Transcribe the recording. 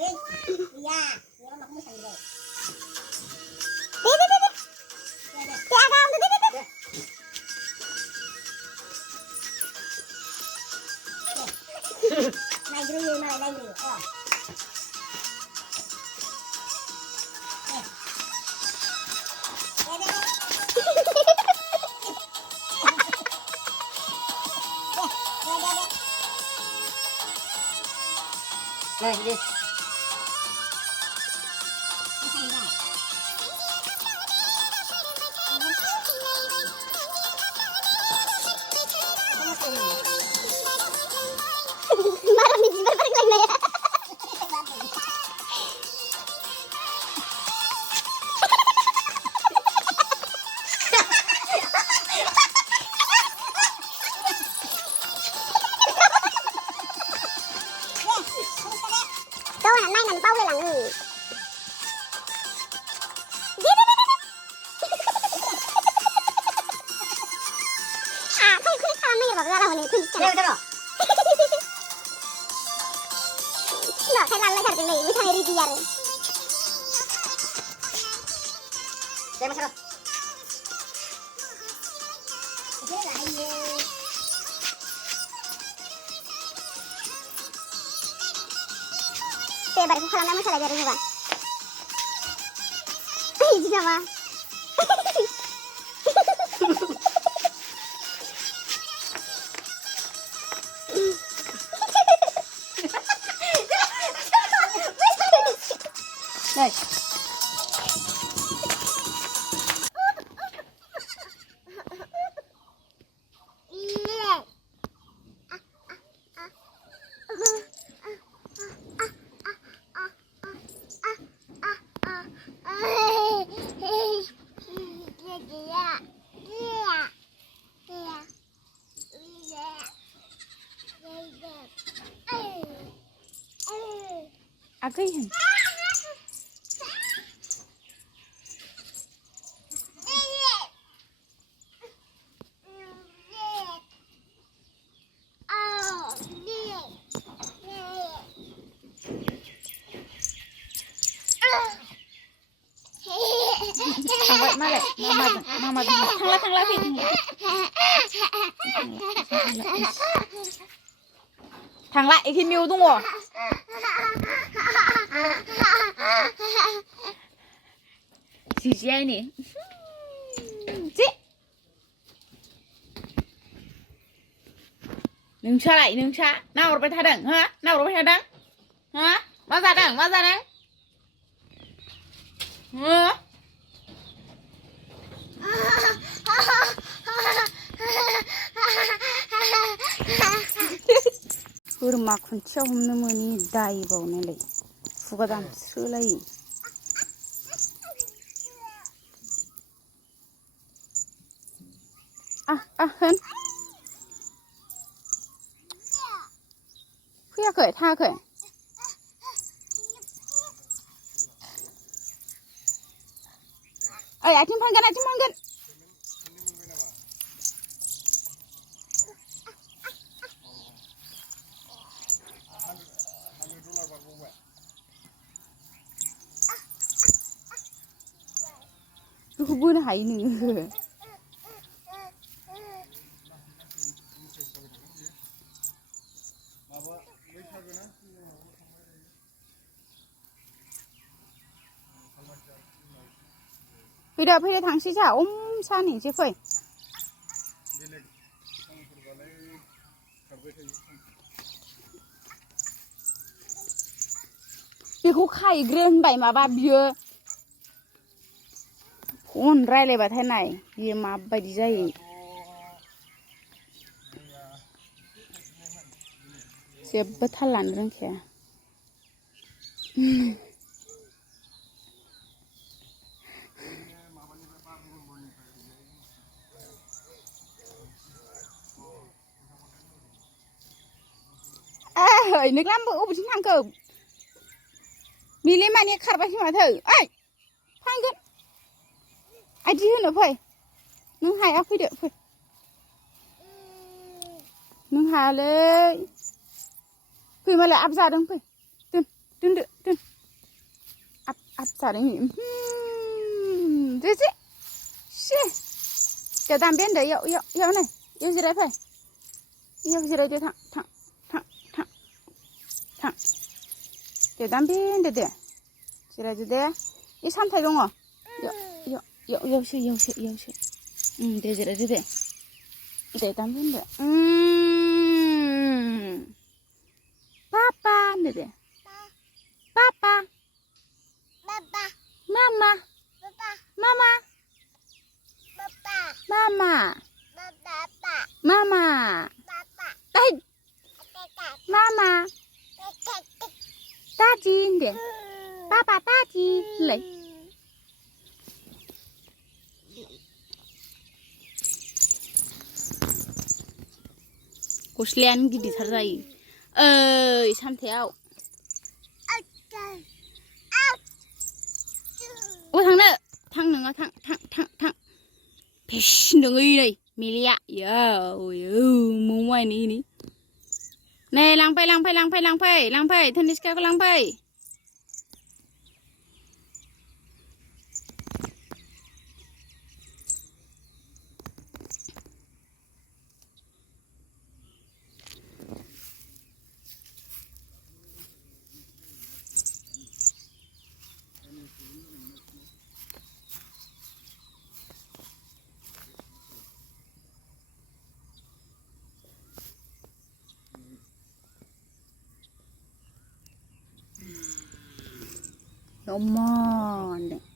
Này cái gì này đây gì Đây đi. Marah nih, balik lagi ya. Đâu là nay nằm bao về là người. À, không không sao này bảo ra là mình khuyên chẳng. Đâu đâu. Nggak kayak lalu harga nih, misalnya di biar. Đây mà sao? Saya baru kalau nama salah jari juga. Ini sama. Đây. Cái gì? Thằng vậy mà lại mà thằng lá thì thằng lại thì miêu đúng không? Gì vậy nè? Chị đừng xa lại đừng xa nào rồi phải thay đẳng hả? Nào rồi phải thay đẳng hả? Bao giờ đẳng hả? बोरमा खुन्थिया हमनो मोनि दायबावनायलाय खुगा दानस्रोलायो होन फैयाखै थाङाखै ओइ आथिं फानगोन बेखौ बोनो हायो नोङो फैदो थांसै जोंहा सानैसो फै बेखौ खाहैग्रो होनबाय माबा बियो फन रायलायबाथाय नाय बियो माबायदि जायो जेबो थाल लानो रोंखाया नोंलामबो अबेथिं थांखो मिलि मानि खारबायसो माथो ओइ थांगोन आइदि होनो फै नों हाया फैदो फै नों हायालै फै मालाय आब जादों फै दोनदो 사람이 되지? 씨. 저 담배인데 요 này. 요 gì đây phải? 요 gì đây cho thẳng. 저 담배인데 돼. 지라 주대. 이 산타 용어. 요 시. 돼 지라 주대. 내 담배인데. 빠빠 네. 빠빠. Papa, 마마. papa, 마마. papa, 마마. papa, 마마. papa, 아이, papa, 마마. 따지인데. 빠빠 따지. lấy. 고슬리안 기디 살라이. ơi, san theo. Ôi thằng nữa thằng Pish đừng y này Milia muốn ngoài ní nè lang phai thân đi có lang phai Come on.